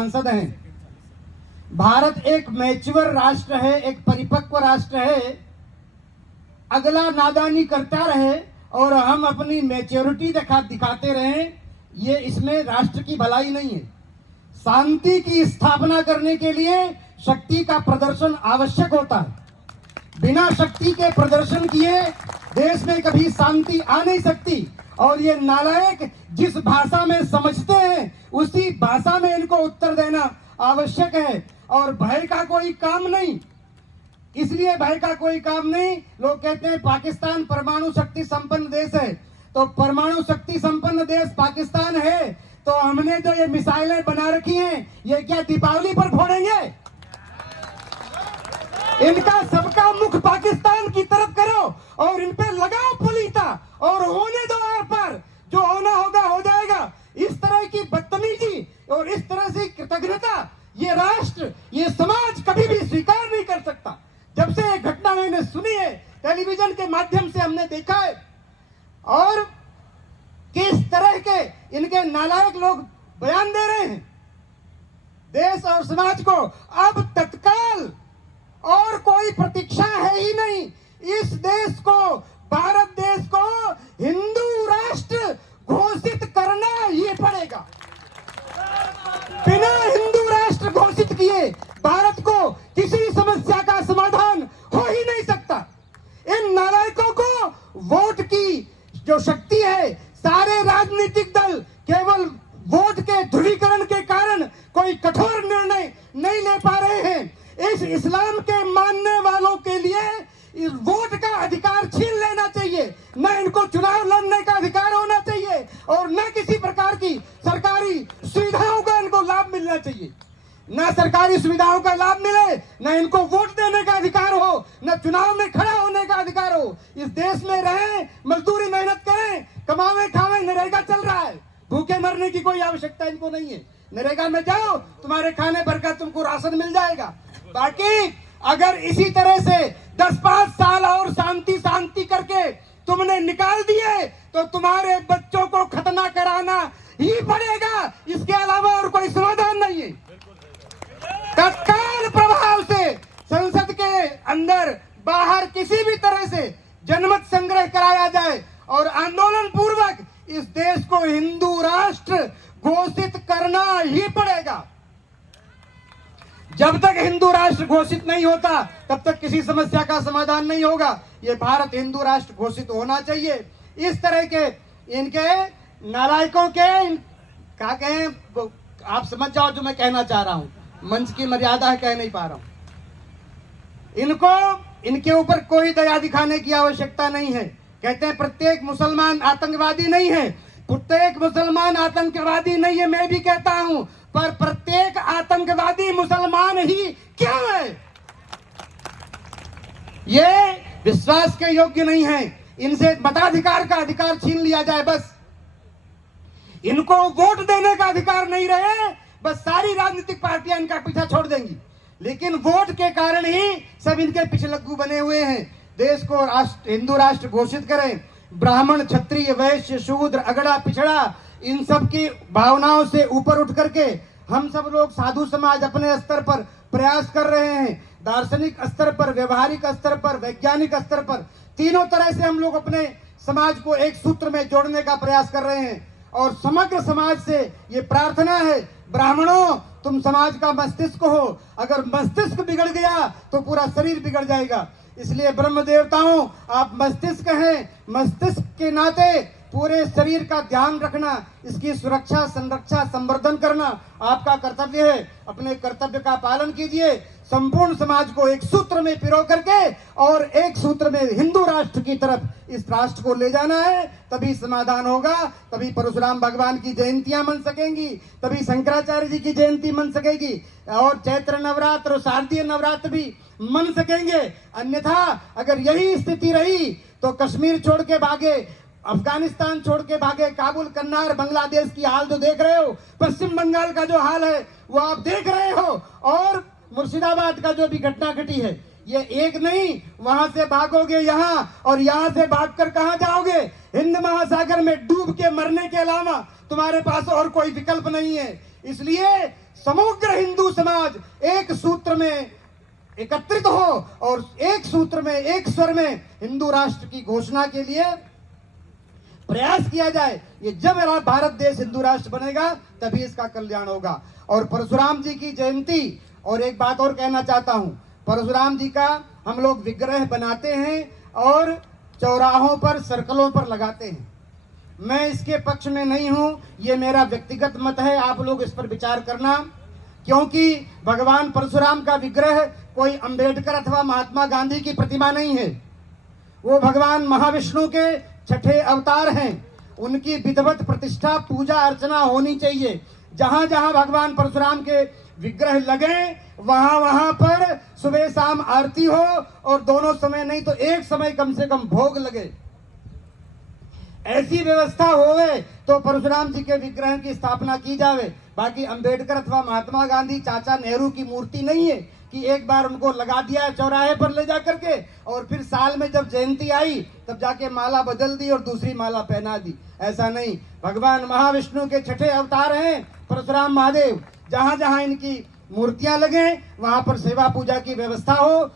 सांसद हैं। भारत एक मैच्योर राष्ट्र है, एक परिपक्व राष्ट्र है। अगला नादानी करता रहे और हम अपनी मैच्योरिटी दिखाते रहें, ये इसमें राष्ट्र की भलाई नहीं है। शांति की स्थापना करने के लिए शक्ति का प्रदर्शन आवश्यक होता है। बिना शक्ति के प्रदर्शन किए देश में कभी शांति आ नहीं सकती। और ये नालायक जिस भाषा में समझते हैं उसी भाषा में इनको उत्तर देना आवश्यक है। और भय का कोई काम नहीं, इसलिए भय का कोई काम नहीं। लोग कहते हैं पाकिस्तान परमाणु शक्ति संपन्न देश है, तो परमाणु शक्ति संपन्न देश पाकिस्तान है, तो हमने जो ये मिसाइलें बना रखी हैं ये क्या दीपावली पर फोड़ेंगे? इनका सबका मुख पाकिस्तान की तरफ करो और इन पे लगाओ पुलिता और होने दो आर पार, जो होना होगा हो जाएगा। इस तरह की बदतमीजी और इस तरह से कृतज्ञता ये राष्ट्र, ये समाज कभी भी स्वीकार नहीं कर सकता। जब से ये घटना मैंने सुनी है, टेलीविजन के माध्यम से हमने देखा है, और किस तरह के इनके नालायक लोग बयान दे रहे हैं देश और समाज को। अब तत्काल और कोई प्रतीक्षा है ही नहीं। इस देश को, भारत देश को हिंदू राष्ट्र घोषित करना ही पड़ेगा। बिना हिंदू राष्ट्र घोषित किए भारत को किसी समस्या का समाधान हो ही नहीं सकता। इन नालायकों को वोट की जो शक्ति है, सारे राजनीतिक दल केवल वोट के ध्रुवीकरण के कारण कोई कठोर निर्णय नहीं ले पा रहे हैं। इस इस्लाम के मानने वालों के लिए इस वोट का अधिकार छीन लेना चाहिए। न इनको चुनाव लड़ने का अधिकार होना चाहिए और न किसी प्रकार की सरकारी सुविधाओं का इनको लाभ मिलना चाहिए। न सरकारी सुविधाओं का लाभ मिले, न इनको वोट देने का अधिकार हो, न चुनाव में खड़ा होने का अधिकार हो। इस देश में रहें, मजदूरी मेहनत करें, कमावे खावे, नरेगा चल रहा है। भूखे मरने की कोई आवश्यकता इनको नहीं है। नरेगा में जाओ, तुम्हारे खाने भर का तुमको राशन मिल जाएगा। बाकी अगर इसी तरह से 10-5 साल और शांति करके तुमने निकाल दिए तो तुम्हारे बच्चों को खतना कराना ही पड़ेगा। इसके अलावा और कोई समाधान नहीं है। तत्काल प्रभाव से संसद के अंदर बाहर किसी भी तरह से जनमत संग्रह कराया जाए और आंदोलन पूर्वक इस देश को हिंदू राष्ट्र घोषित करना ही पड़ेगा। जब तक हिंदू राष्ट्र घोषित नहीं होता तब तक किसी समस्या का समाधान नहीं होगा। ये भारत हिंदू राष्ट्र घोषित होना चाहिए। इस तरह के इनके नालायकों के क्या कहें, आप समझ जाओ जो मैं कहना चाह रहा हूं। मंच की मर्यादा है, कह नहीं पा रहा हूं। इनके ऊपर कोई दया दिखाने की आवश्यकता नहीं है। कहते हैं प्रत्येक मुसलमान आतंकवादी नहीं है, प्रत्येक मुसलमान आतंकवादी नहीं है, मैं भी कहता हूं, पर प्रत्येक आतंकवादी मुसलमान ही क्यों है, ये विश्वास के योग्य नहीं है। इनसे मताधिकार का अधिकार छीन लिया जाए, बस इनको वोट देने का अधिकार नहीं रहे, बस सारी राजनीतिक पार्टियां इनका पीछा छोड़ देंगी। लेकिन वोट के कारण ही सब इनके पिछलग्गू बने हुए हैं। देश को हिंदू राष्ट्र घोषित करें, ब्राह्मण, क्षत्रिय, वैश्य, शूद्र, अगड़ा, पिछड़ा, इन सब की भावनाओं से ऊपर उठ करके हम सब लोग साधु समाज अपने स्तर पर प्रयास कर रहे हैं। दार्शनिक स्तर पर, व्यवहारिक स्तर पर, वैज्ञानिक स्तर पर, तीनों तरह से हम लोग अपने समाज को एक सूत्र में जोड़ने का प्रयास कर रहे हैं। और समग्र समाज से ये प्रार्थना है, ब्राह्मणों तुम समाज का मस्तिष्क हो, अगर मस्तिष्क बिगड़ गया तो पूरा शरीर बिगड़ जाएगा। इसलिए ब्रह्म देवताओं, आप मस्तिष्क हैं, मस्तिष्क के नाते पूरे शरीर का ध्यान रखना, इसकी सुरक्षा, संरक्षा, संवर्धन करना आपका कर्तव्य है। अपने कर्तव्य का पालन कीजिए। संपूर्ण समाज को एक सूत्र में पिरो करके और एक सूत्र में हिंदू राष्ट्र की तरफ इस राष्ट्र को ले जाना है, तभी समाधान होगा। तभी परशुराम भगवान की जयंतियां मन सकेंगी, तभी शंकराचार्य जी की जयंती मन सकेगी, और चैत्र नवरात्र और शारदीय नवरात्र भी मन सकेंगे। अन्यथा अगर यही स्थिति रही तो कश्मीर छोड़ के भागे, अफगानिस्तान छोड़ के भागे, काबुल, कन्नार, बांग्लादेश की हाल जो देख रहे हो, पश्चिम बंगाल का जो हाल है वो आप देख रहे हो, और मुर्शिदाबाद का जो भी घटना घटी है, ये एक नहीं, वहां से भागोगे यहाँ और यहाँ से भागकर कहाँ जाओगे? हिंद महासागर में डूब के मरने के अलावा तुम्हारे पास और कोई विकल्प नहीं है। इसलिए समग्र हिंदू समाज एक सूत्र में एकत्रित हो और एक सूत्र में, एक स्वर में हिंदू राष्ट्र की घोषणा के लिए प्रयास किया जाए। ये जब भारत देश हिंदू राष्ट्र बनेगा तभी इसका कल्याण होगा। और परशुराम जी की जयंती, और एक बात और कहना चाहता हूं, परशुराम जी का हम लोग विग्रह बनाते हैं और चौराहों पर, सर्कलों पर लगाते हैं। मैं इसके पक्ष में नहीं हूं, ये मेरा व्यक्तिगत मत है, आप लोग इस पर विचार करना। क्योंकि भगवान परशुराम का विग्रह कोई अंबेडकर अथवा महात्मा गांधी की प्रतिमा नहीं है, वो भगवान महाविष्णु के छठे अवतार हैं। उनकी विधिवत प्रतिष्ठा, पूजा अर्चना होनी चाहिए। जहां जहां भगवान परशुराम के विग्रह लगे वहां वहां पर सुबह शाम आरती हो, और दोनों समय नहीं तो एक समय कम से कम भोग लगे। ऐसी व्यवस्था होवे तो परशुराम जी के विग्रह की स्थापना की जावे। बाकी अंबेडकर अथवा महात्मा गांधी, चाचा नेहरू की मूर्ति नहीं है कि एक बार उनको लगा दिया चौराहे पर ले जा करके और फिर साल में जब जयंती आई तब जाके माला बदल दी और दूसरी माला पहना दी। ऐसा नहीं, भगवान महाविष्णु के छठे अवतार हैं परशुराम महादेव। जहां जहां इनकी मूर्तियां लगे वहां पर सेवा पूजा की व्यवस्था हो।